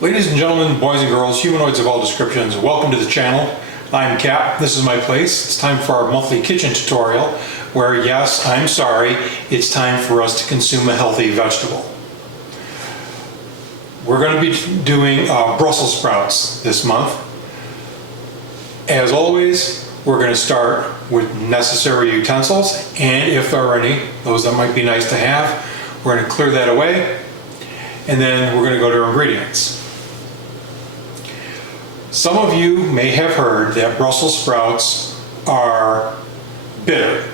Ladies and gentlemen, boys and girls, humanoids of all descriptions, welcome to the channel. I'm Cap, this is my place. It's time for our monthly kitchen tutorial where, yes, I'm sorry, it's time for us to consume a healthy vegetable. We're going to be doing Brussels sprouts this month. As always, we're going to start with necessary utensils, and if there are any, those that might be nice to have, we're going to clear that away, and then we're going to go to our ingredients. Some of you may have heard that Brussels sprouts are bitter,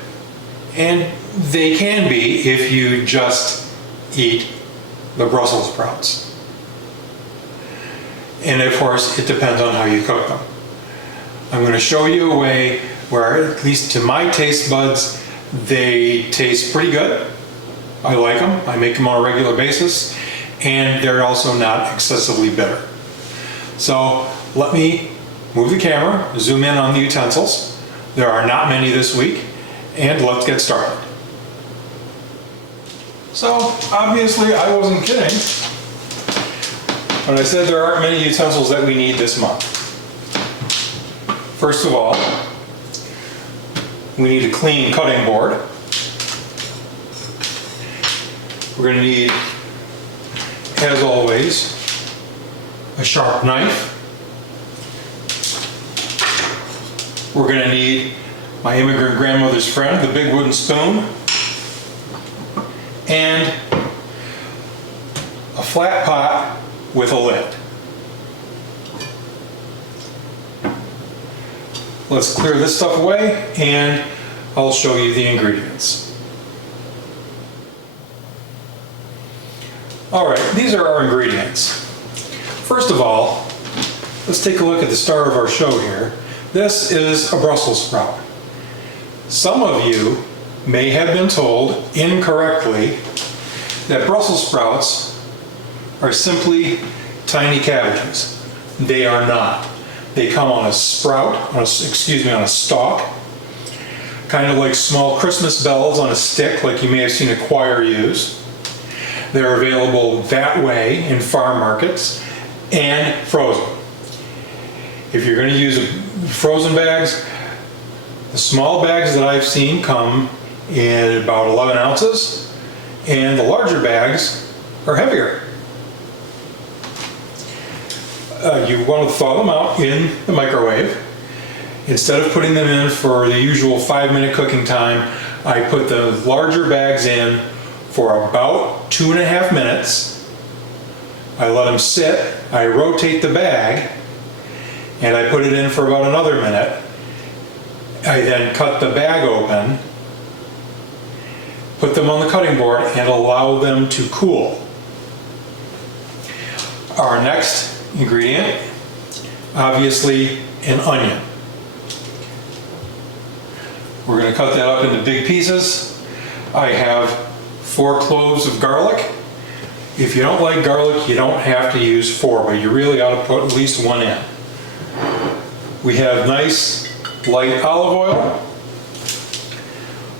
and they can be if you just eat the Brussels sprouts. And of course, it depends on how you cook them. I'm going to show you a way where, at least to my taste buds, they taste pretty good. I like them. I make them on a regular basis, and they're also not excessively bitter. So let me move the camera, zoom in on the utensils. There are not many this week, and let's get started. So obviously I wasn't kidding when I said there aren't many utensils that we need this month. First of all, we need a clean cutting board. We're going to need, as always, a sharp knife. We're going to need my immigrant grandmother's friend, the big wooden spoon, and a flat pot with a lid. Let's clear this stuff away and I'll show you the ingredients. Alright, these are our ingredients. First of all, let's take a look at the star of our show here. This is a Brussels sprout. Some of you may have been told incorrectly that Brussels sprouts are simply tiny cabbages. They are not. They come on a sprout, on a stalk, kind of like small Christmas bells on a stick, like you may have seen a choir use. They're available that way in farm markets and frozen. If you're going to use frozen bags, the small bags that I've seen come in about 11 ounces, and the larger bags are heavier. You want to thaw them out in the microwave. Instead of putting them in for the usual 5-minute cooking time, I put the larger bags in for about 2.5 minutes. I let them sit, I rotate the bag, and I put it in for about another minute. I then cut the bag open, put them on the cutting board, and allow them to cool. Our next ingredient, obviously an onion. We're going to cut that up into big pieces. I have 4 cloves of garlic. If you don't like garlic, you don't have to use 4, but you really ought to put at least 1 in. We have nice light olive oil.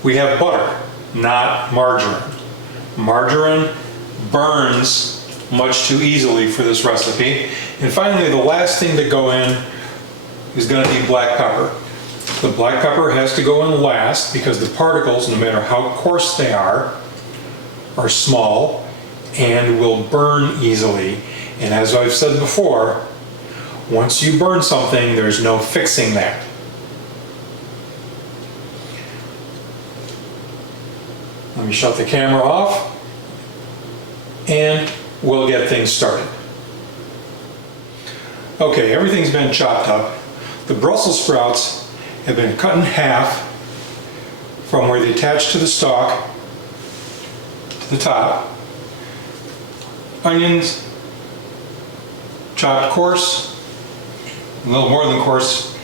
We have butter, not margarine. Margarine burns much too easily for this recipe. And finally, the last thing to go in is going to be black pepper. The black pepper has to go in last because the particles, no matter how coarse they are small and will burn easily. And as I've said before, once you burn something, there's no fixing that. Let me shut the camera off and we'll get things started. Okay, everything's been chopped up. The Brussels sprouts have been cut in half from where they attach to the stalk to the top. Onions chopped coarse, a little more than coarse.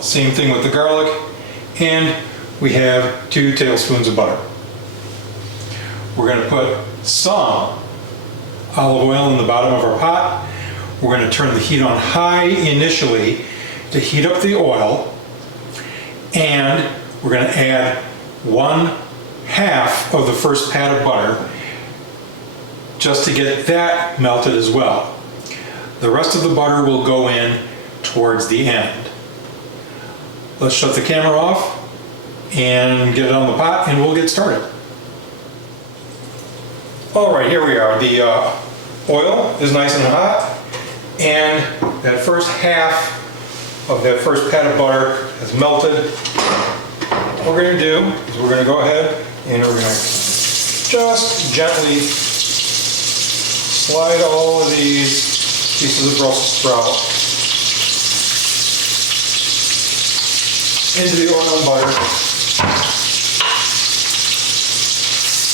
Same thing with the garlic, and we have 2 tablespoons of butter. We're going to put some olive oil in the bottom of our pot. We're going to turn the heat on high initially to heat up the oil, and we're going to add 1/2 of the first pat of butter just to get that melted as well. The rest of the butter will go in towards the end. Let's shut the camera off and get it on the pot and we'll get started. All right, here we are. The oil is nice and hot, and that first half of that first pat of butter has melted. What we're going to do is we're going to go ahead and we're going to just gently slide all of these pieces of Brussels sprout into the oil and butter.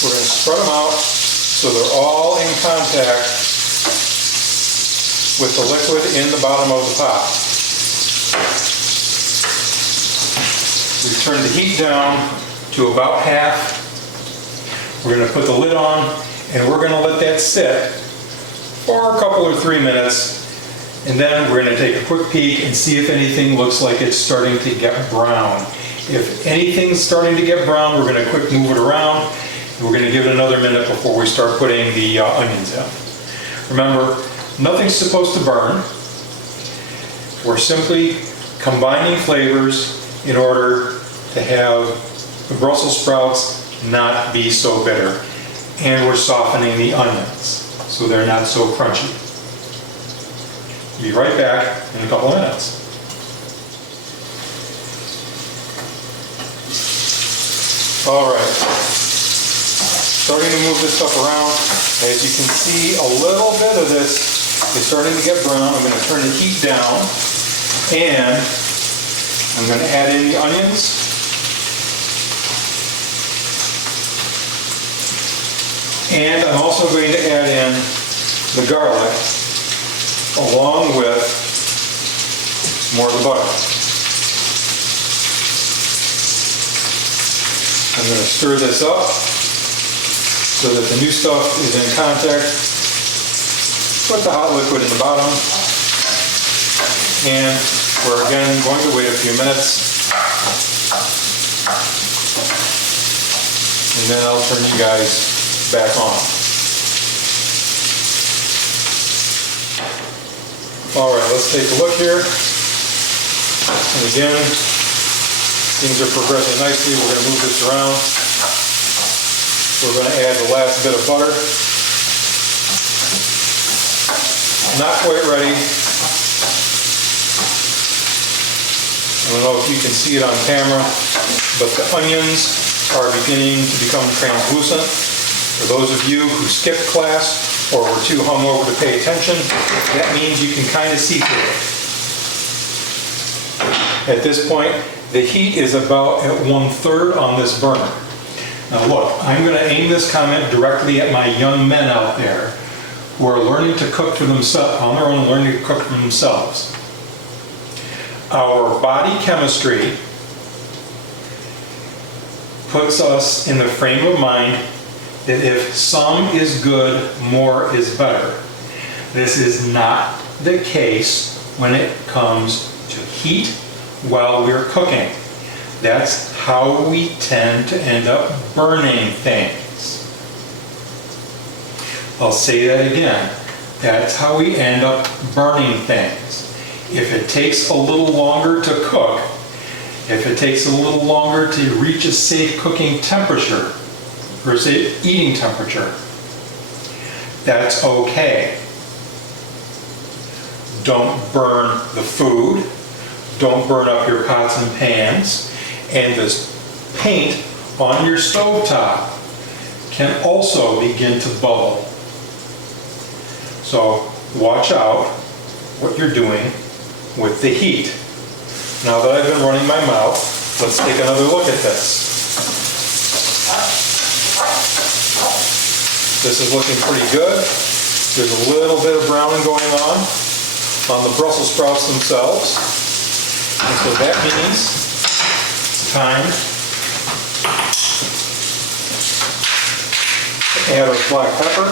We're going to spread them out so they're all in contact with the liquid in the bottom of the pot. We turn the heat down to about half. We're going to put the lid on and we're going to let that sit for a couple or 3 minutes, and then we're going to take a quick peek and see if anything looks like it's starting to get brown. If anything's starting to get brown, we're going to quick move it around. We're going to give it another minute before we start putting the onions in. Remember, nothing's supposed to burn. We're simply combining flavors in order to have the Brussels sprouts not be so bitter. And we're softening the onions so they're not so crunchy. Be right back in a couple of minutes. All right. Starting to move this stuff around. As you can see, a little bit of this is starting to get brown. I'm going to turn the heat down and I'm going to add in the onions. And I'm also going to add in the garlic along with more of the butter. I'm going to stir this up so that the new stuff is in contact with the hot liquid in the bottom. And we're again going to wait a few minutes. And then I'll turn you guys back on. All right, let's take a look here. And again, things are progressing nicely. We're going to move this around. We're going to add the last bit of butter. Not quite ready. I don't know if you can see it on camera, but the onions are beginning to become translucent. For those of you who skipped class or were too hungover to pay attention, that means you can kind of see through it. At this point, the heat is about at 1/3 on this burner. Now look, I'm going to aim this comment directly at my young men out there who are learning to cook for themselves, on their own, learning to cook for themselves. Our body chemistry puts us in the frame of mind that if some is good, more is better. This is not the case when it comes to heat while we're cooking. That's how we tend to end up burning things. I'll say that again. That's how we end up burning things. If it takes a little longer to cook, if it takes a little longer to reach a safe cooking temperature, or safe eating temperature, that's okay. Don't burn the food. Don't burn up your pots and pans. And this paint on your stovetop can also begin to bubble. So watch out what you're doing with the heat. Now that I've been running my mouth, let's take another look at this. This is looking pretty good. There's a little bit of browning going on the Brussels sprouts themselves. And so that means it's time to add our black pepper.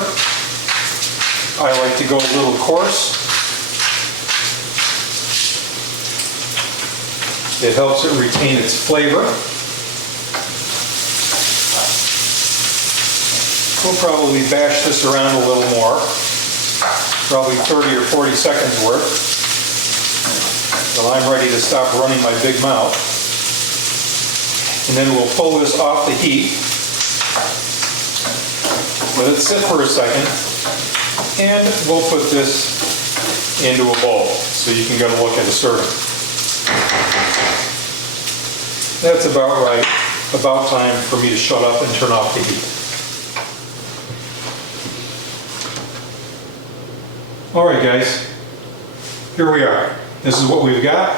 I like to go a little coarse. It helps it retain its flavor. We'll probably bash this around a little more, probably 30 or 40 seconds worth, until I'm ready to stop running my big mouth. And then we'll pull this off the heat, let it sit for a second, and we'll put this into a bowl so you can get a look at a serving. That's about right, about time for me to shut up and turn off the heat. All right, guys, here we are. This is what we've got.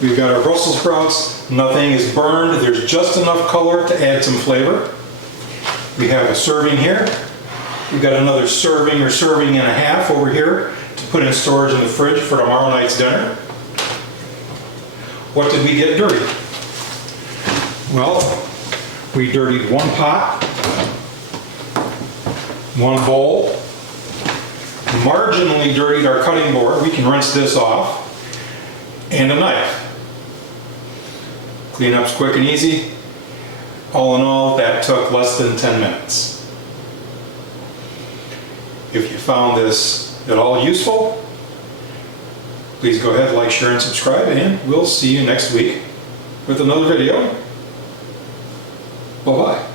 We've got our Brussels sprouts. Nothing is burned. There's just enough color to add some flavor. We have a serving here. We've got another serving or serving and a half over here to put in storage in the fridge for tomorrow night's dinner. What did we get dirty? Well, we dirtied one pot, one bowl, marginally dirtied our cutting board. We can rinse this off, and a knife. Cleanup's quick and easy. All in all, that took less than 10 minutes. If you found this at all useful, please go ahead, like, share, and subscribe, and we'll see you next week with another video. Bye-bye.